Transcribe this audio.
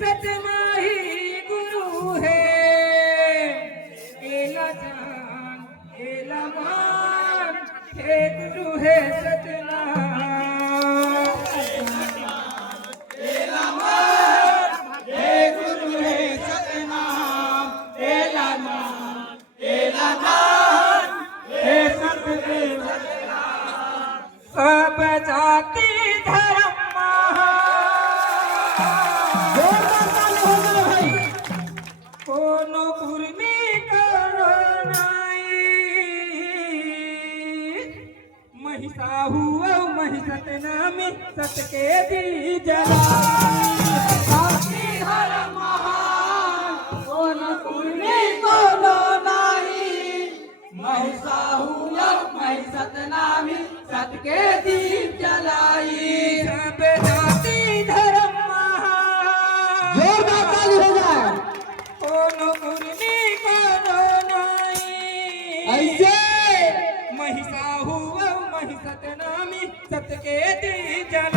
सतमाही गुरु है। एला जान एला मान हे गुरु है सतनाम। एला मान हे गुरु है सतनाम। एला मान हे सतदेव। सब जाति धर्म कोनो कुर्मी करो नाई। महिषा हुआ महिषत नामी सत के दी जलाई। जाति धर्म महान कोनो कुर्मी कोनो नाई। महिषा हुआ महिषत नामी सत के दीप जलाई। सब जाति धर्म महान जोरदार ताली हो जाए। कोनो कुर्मी कोनो नाई। ऐसे महिषा हुआ महिषत नामी सत के दीप जलाई।